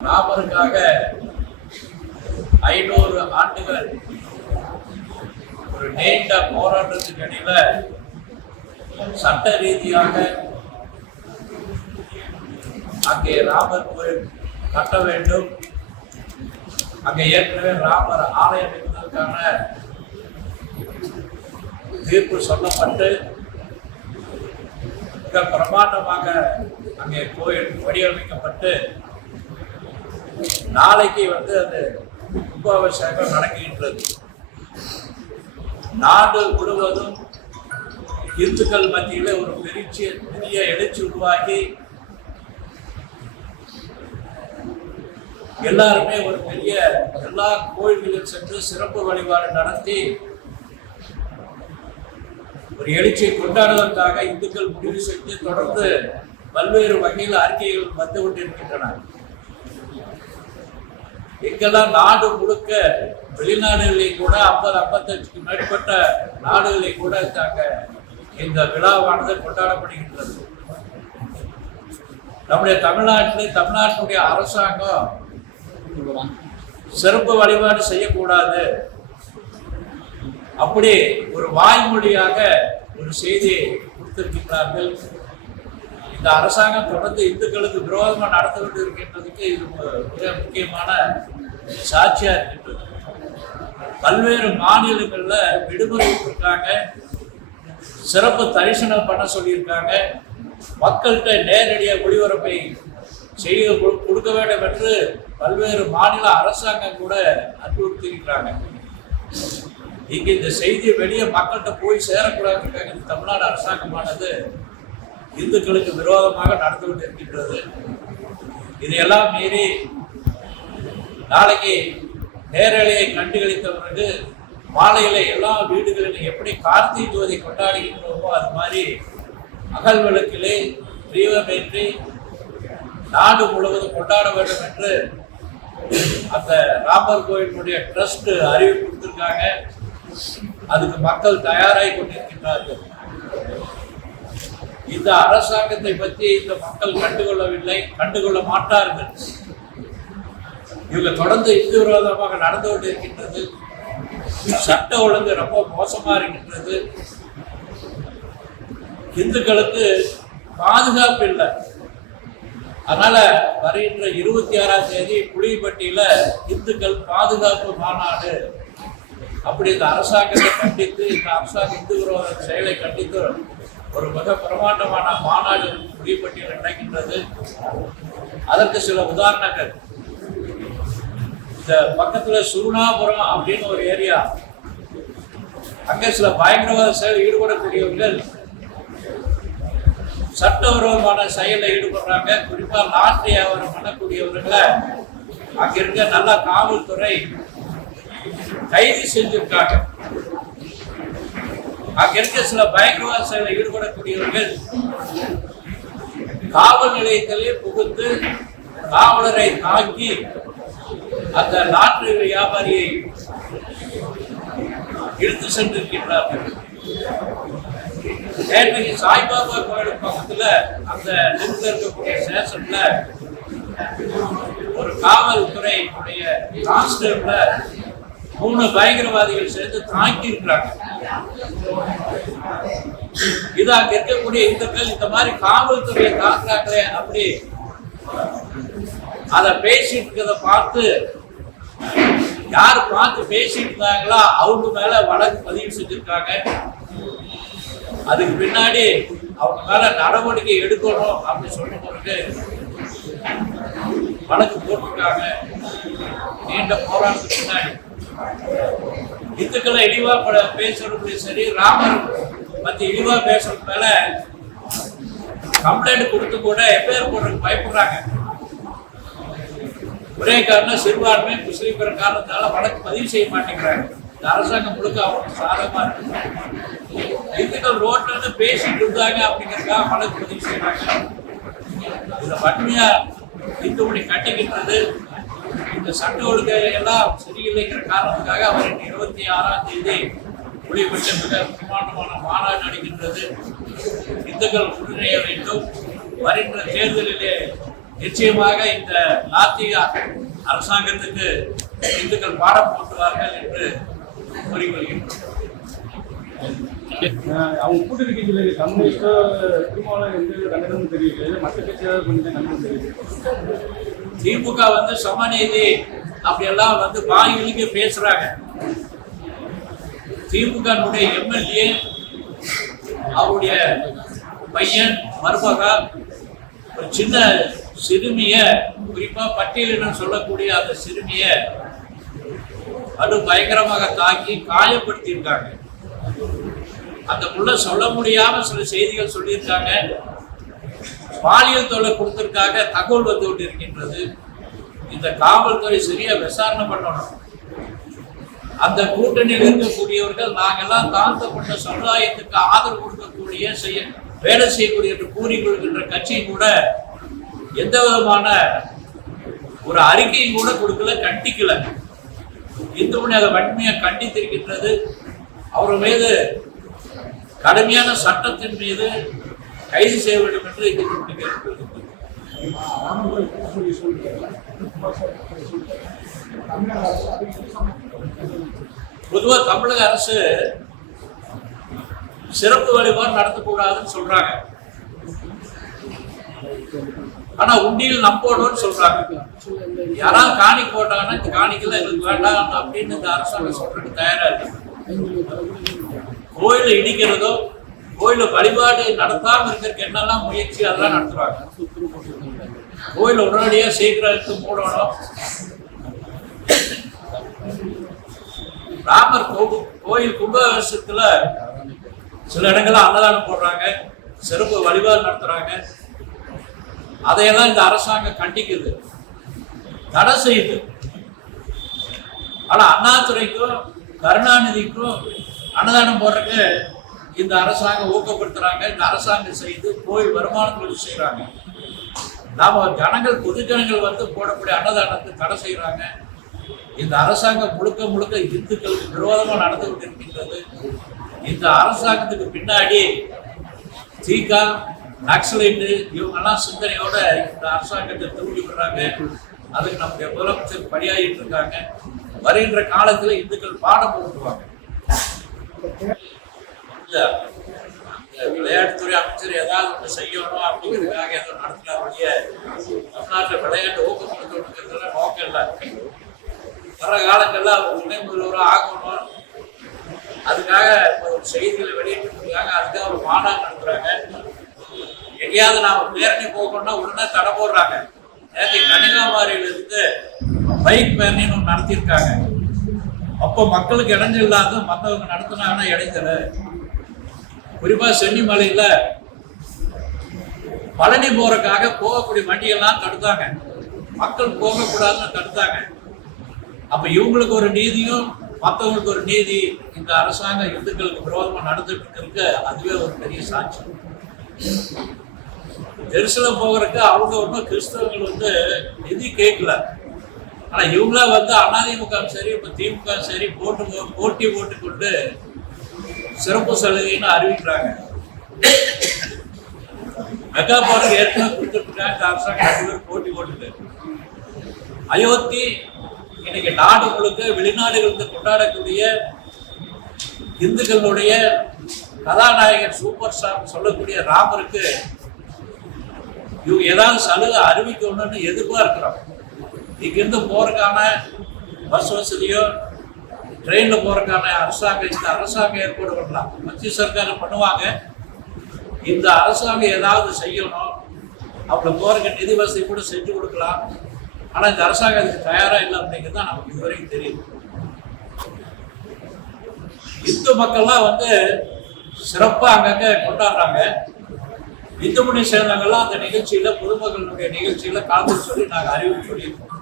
ராமருக்காக ஐநூறு ஆண்டுகள் ஒரு நீண்ட போராட்டத்துக்கு இடையில சட்ட ரீதியாக அங்கே ராமர் கோயில் கட்ட வேண்டும். அங்கே ஏற்கனவே ராமர் ஆலயம் என்பதற்கான தீர்ப்பு சொல்லப்பட்டு மிக பிரமாண்டமாக அங்கே கோயில் வடிவமைக்கப்பட்டு நாளைக்கு வந்து அது கும்பாபிஷேகம் நடக்கின்றது. நாடு முழுவதும் இந்துக்கள் மத்தியில ஒரு பெரிய பெரிய எழுச்சி உருவாக்கி எல்லாருமே ஒரு பெரிய எல்லா கோயில்களும் சென்று சிறப்பு வழிபாடு நடத்தி ஒரு எழுச்சியை கொண்டாடுவதற்காக இந்துக்கள் முடிவு செய்து தொடர்ந்து பல்வேறு வகையில் அறிக்கைகள் வந்து கொண்டிருக்கின்றன இங்கெல்லாம் நாடு முழுக்க வெளிநாடுகளில் கூட ஐம்பது ஐம்பத்தஞ்சுக்கு மேற்பட்ட நாடுகளில் கூட தாங்க இந்த விழாவானது கொண்டாடப்படுகின்றது. நம்முடைய தமிழ்நாட்டில் தமிழ்நாட்டினுடைய அரசாங்கம் சிறப்பு வழிபாடு செய்யக்கூடாது. அப்படி ஒரு வாய்மொழியாக ஒரு செய்தியை கொடுத்திருக்கின்றார்கள். இந்த அரசாங்கம் தொடர்ந்து இந்துக்களுக்கு விரோதமாக நடந்து கொண்டு இருக்கின்றதுக்கு இது மிக முக்கியமான சாட்சியாக இருக்கின்றது. பல்வேறு மாநிலங்களில் விடுமுறை விட்டுருக்காங்க. சிறப்பு தரிசனம் பண்ண சொல்லியிருக்காங்க. மக்கள்கிட்ட நேரடியாக ஒளிபரப்பை செய்ய கொடு- கொடுக்க வேண்டும் என்று பல்வேறு மாநில அரசாங்கம் கூட அறிவுறுத்தியிருக்கிறாங்க. இங்கே இந்த செய்தி வெளியே மக்கள்கிட்ட போய் சேரக்கூடாதுன்றாங்க தமிழ்நாடு அரசாங்கமானது. இந்துக்களுக்கு விரோதமாக நடந்து கொண்டிருக்கின்றது இதையெல்லாம் மீறி நாளைக்கு நேரலையை கண்டுகளித்த பிறகு மாலையில எல்லா வீடுகளிலும் எப்படி கார்த்திகை ஜோதி கொண்டாடுகின்றோமோ அது மாதிரி அகல் விளக்கிலே தீபமேற்றி நாடு முழுவதும் கொண்டாட வேண்டும் என்று அந்த ராமர் கோயிலுடைய ட்ரஸ்ட் அறிவிப்பு கொடுத்திருக்காங்க. அதுக்கு மக்கள் தயாராகி கொண்டிருக்கின்றார்கள். இந்த அரசாங்கத்தை பற்றி இந்த மக்கள் கண்டுகொள்ளவில்லை கண்டுகொள்ள மாட்டார்கள். இவங்க தொடர்ந்து இந்து விரோதமாக நடந்து கொண்டிருக்கின்றது. சட்ட ஒழுங்கு ரொம்ப மோசமா இருக்கின்றது. இந்துக்களுக்கு பாதுகாப்பு இல்லை. அதனால வருகின்ற இருபத்தி ஆறாம் தேதி புலிப்பட்டியில இந்துக்கள் பாதுகாப்பு மாநாடு. அப்படி இந்த அரசாங்கத்தை கண்டித்து இந்த அரசாங்க இந்து விரோத செயலை கண்டித்து ஒரு மிக பிரமாண்டமான மாநாடு முடிப்பட்டியல் நடக்கின்றது. அதற்கு சில உதாரணங்கள். இந்த பக்கத்துல சுருணாபுரம் அப்படின்னு ஒரு ஏரியா. அங்கே சில பயங்கரவாத செயல் ஈடுபடக்கூடியவர்கள் சட்டவிரோதமான செயலில் ஈடுபடுறாங்க. குறிப்பாக லாட்டரி வியாபாரம் பண்ணக்கூடியவர்களை அங்கே இருக்க நல்ல காவல்துறை கைது செஞ்சிருக்காங்க. அங்க சில பயங்கரவாத செயலில் ஈடுபடக்கூடியவர்கள் காவல் நிலையத்திலே புகுந்து காவலரை தாக்கி அந்த நாட்டு வியாபாரியை இழுத்து சென்றிருக்கின்றார்கள். நேற்றைக்கு சாய்பாபா கோயில் பக்கத்துல அந்த நிமிடம் இருக்கக்கூடிய ஸ்டேஷன்ல ஒரு காவல்துறை உடைய கான்ஸ்டபிள மூணு பயங்கரவாதிகள் சேர்ந்து தாக்கி இருக்கிறாங்க இதான் கேட்கக்கூடிய இருக்கக்கூடிய இந்துக்கள் இந்த மாதிரி காவல்துறையை தாக்குறாங்களே அப்படி. அதை பேசிட்டு இருக்கிறத பார்த்து யார் பார்த்து பேசிட்டு இருந்தாங்களோ அவங்க மேல வழக்கு பதிவு செஞ்சிருக்காங்க. அதுக்கு பின்னாடி அவங்க மேல நடவடிக்கை எடுக்கணும் அப்படின்னு சொன்ன பிறகு வழக்கு போட்டிருக்காங்க. நீண்ட போராட்டத்துக்கு பின்னாடி. இந்துக்களை இழிவா பட- பேசுறதுலையும் சரி ராமர் பத்தி இழிவா பேசுறது மேல கம்ப்ளைண்ட் கொடுத்து கூட எப்பேர் போடுறதுக்கு பயப்படுறாங்க. ஒரே காரணம் சிறுபான்மை முஸ்லீம் காரணத்தால வழக்கு பதிவு செய்ய மாட்டேங்கிறாங்க. இந்த அரசாங்கம் முழுக்க அவங்களுக்கு சாதகமா இருக்கு. இந்துக்கள் ரோட்ல இருந்து பேசிட்டு இருந்தாங்க அப்படிங்கிறதுக்காக வழக்கு பதிவு செய்யறாங்க. இந்த வன்மையா இந்துமணி கட்டிக்கின்றது இந்த சட்ட ஒழுங்கு எல்லாம் சரியில்லைங்கிற காரணத்துக்காக அவர் இருபத்தி ஆறாம் தேதி ஒளிபெற்ற மிக பிரமாண்டமான மாநாடு நடக்கின்றது இந்துக்கள் உறுதிய வேண்டும். வருகின்ற தேர்தலிலே நிச்சயமாக இந்த நாத்திக அரசாங்கத்துக்கு இந்துக்கள் பாடம் போட்டுவார்கள் என்று கூறிக்கொள்கின்றோம். அவங்க கூட்டிருக்கீங்களே கம்யூனிஸ்டோ திருமாவளம் எந்த கண்டனமும் தெரியல மற்ற கட்சியாவது கொஞ்சம் கண்டனம் தெரியல திமுக வந்து சமநீதி அப்படியெல்லாம் வந்து வாயிலுக்கு பேசுறாங்க. திமுக எம்எல்ஏ அவருடைய பையன் மருமகா ஒரு சின்ன சிறுமிய குறிப்பா பட்டியலினம் சொல்லக்கூடிய அந்த சிறுமிய அது பயங்கரமாக தாக்கி காயப்படுத்தியிருக்காங்க. அந்த புள்ள சொல்ல முடியாம சில செய்திகள் சொல்லியிருக்காங்க. பாலியல் தொல்லை கொடுத்ததுக்காக தகவல் வந்து கொண்டிருக்கின்றது. இந்த காவல்துறை சரியா விசாரணை பண்ணணும். அந்த கூட்டணியில் இருக்கக்கூடியவர்கள் நாங்கெல்லாம் தாழ்த்தப்பட்ட சமுதாயத்துக்கு ஆதரவு கொடுக்கக்கூடிய செய்ய வேலை செய்யக்கூடிய என்று கூறிக்கொள்கின்ற கட்சி கூட எந்த விதமான ஒரு அறிக்கையும் கூட கொடுக்கல கண்டிக்கல. இந்து மணி அதை வன்மையை கண்டித்திருக்கின்றது. அவர் மீது கடுமையான சட்டத்தின் மீது கைது செய்ய வேண்டும் என்று இந்து மணி தமிழக அரசு சிறப்பு வழிபாடு நடத்தக்கூடாதுன்னு சொல்றாங்க. ஆனா உண்டியில் நம்போடுவோம்னு சொல்றாங்க. யாராவது காணிக்கு போட்டாங்கன்னா இந்த காணிக்கெல்லாம் எங்களுக்கு வேண்டாம் அப்படின்னு இந்த அரசாங்கம் சொல்றதுக்கு தயாரா இருக்கு. கோயிலை இடிக்கிறதோ கோயில வழிபாடு நடத்தாம இருக்கிறதுக்கு என்னெல்லாம் முயற்சி அதெல்லாம் நடத்துறாங்க? கோயில உடனடியாக சீக்கிரம் எடுத்து மூடணும். ராமர் கோயில் கும்பாபிஷேகத்துல சில இடங்கள்ல அன்னதானம் போடுறாங்க சிறப்பு வழிபாடு நடத்துறாங்க. அதையெல்லாம் இந்த அரசாங்கம் கண்டிக்குது. தடை செய்யுது. ஆனா அண்ணாதுரைக்கும் கருணாநிதிக்கும் அன்னதானம் போடுறதுக்கு இந்த அரசாங்கம் ஊக்கப்படுத்துறாங்க இந்த அரசாங்கம் செய்து போய் வருமானங்கள் செய்கிறாங்க நாம ஜனங்கள் பொது ஜனங்கள் வந்து போடக்கூடிய அன்னதானத்தை தடை செய்கிறாங்க இந்த அரசாங்கம் முழுக்க முழுக்க இந்துக்களுக்கு விரோதமாக நடந்து கொண்டிருக்கின்றது. இந்த அரசாங்கத்துக்கு பின்னாடி தீகா நக்சலைட்டு இவங்கெல்லாம் சிந்தனையோட இந்த அரசாங்கத்தை தூண்டி விடுறாங்க. அதுக்கு நம்முடைய முதலமைச்சர் பணியாகிட்டு இருக்காங்க. வருகின்ற காலத்தில் இந்துக்கள் பாடம் போட்டுவாங்க விளையாட்டுத்துறை அமைச்சர் ஏதாவது ஒன்று செய்யணும் அப்படிங்கிறதுக்காக ஏதோ நடத்தினார் ஒழிய தமிழ்நாட்டில் விளையாட்டு ஊக்கப்படுத்தணுங்கிறதுல நோக்கம் இல்லை. வர காலங்கள்ல அவர் துணை முதல்வராக ஆகணும். அதுக்காக இப்போ ஒரு செய்திகளை வெளியிட்டிருக்காங்க அதுக்காக ஒரு மாநாடு நடத்துகிறாங்க எங்கேயாவது நாம் பேரணி போகணும்னா உடனே தடை போடுறாங்க. நேற்று கன்னியாகுமரியிலிருந்து பைக் பேரணின்னு ஒன்று நடத்தியிருக்காங்க. அப்போ மக்களுக்கு இடைஞ்சல் இல்லாத மற்றவங்க நடத்தினாங்கன்னா இடைஞ்சல. குறிப்பா சென்னிமலையில பழனி போறக்காக போகக்கூடிய வண்டியெல்லாம் தடுத்தாங்க. மக்கள் போகக்கூடாதுன்னு தடுத்தாங்க. அப்ப இவங்களுக்கு ஒரு நீதியும் மற்றவங்களுக்கு ஒரு நீதி இந்த அரசாங்கம் இந்துக்களுக்கு விரோதமா நடந்துட்டு இருக்கிறதுக்கு அதுவே ஒரு பெரிய சாட்சி. ஜெருசலம் போகிறதுக்கு அவங்க ஒன்றும் கிறிஸ்தவர்கள் வந்து நிதி கேட்கல. ஆனா இவங்கள வந்து அதிமுக சரி இப்ப திமுக சரி போட்டு போ- போட்டி போட்டுக்கொண்டு சிறப்பு சலுகைன்னு அறிவிக்கிறாங்க. மெகா பார்க் ஏற்கனவே கொடுத்துருக்காங்க அரசாங்கம் ரெண்டு போட்டி போட்டுது. அயோத்தி இன்னைக்கு நாடு முழுக்க வெளிநாடுகளுக்கு கொண்டாடக்கூடிய இந்துக்களுடைய கதாநாயகன் சூப்பர் ஸ்டார் சொல்லக்கூடிய ராமருக்கு இவங்க ஏதாவது சலுகை அறிவிக்கணும்னு எதிர்பார்க்கிறோம். இங்கிருந்து போறதுக்கான பஸ் வசதியோ ட்ரெயினில் போகிறக்கான அரசாங்கம் இந்த அரசாங்கம் ஏற்பாடு பண்ணலாம். மத்திய சர்க்கார் பண்ணுவாங்க? இந்த அரசாங்கம் ஏதாவது செய்யணும். அவங்க போறதுக்கு நிதி வசதி கூட செஞ்சு கொடுக்கலாம். ஆனால் இந்த அரசாங்கம் அதுக்கு தயாராக இல்லை அப்படிங்கிறது தான் நமக்கு இதுவரைக்கும் தெரியும். இந்து மக்கள்லாம் வந்து சிறப்பாக அங்கங்கே கொண்டாடுறாங்க. இந்து மணி சேர்ந்தவங்கெல்லாம் அந்த நிகழ்ச்சியில் பொதுமக்களுடைய நிகழ்ச்சியில் கலந்து சொல்லி நாங்கள் அறிவு சொல்லியிருக்கோம்.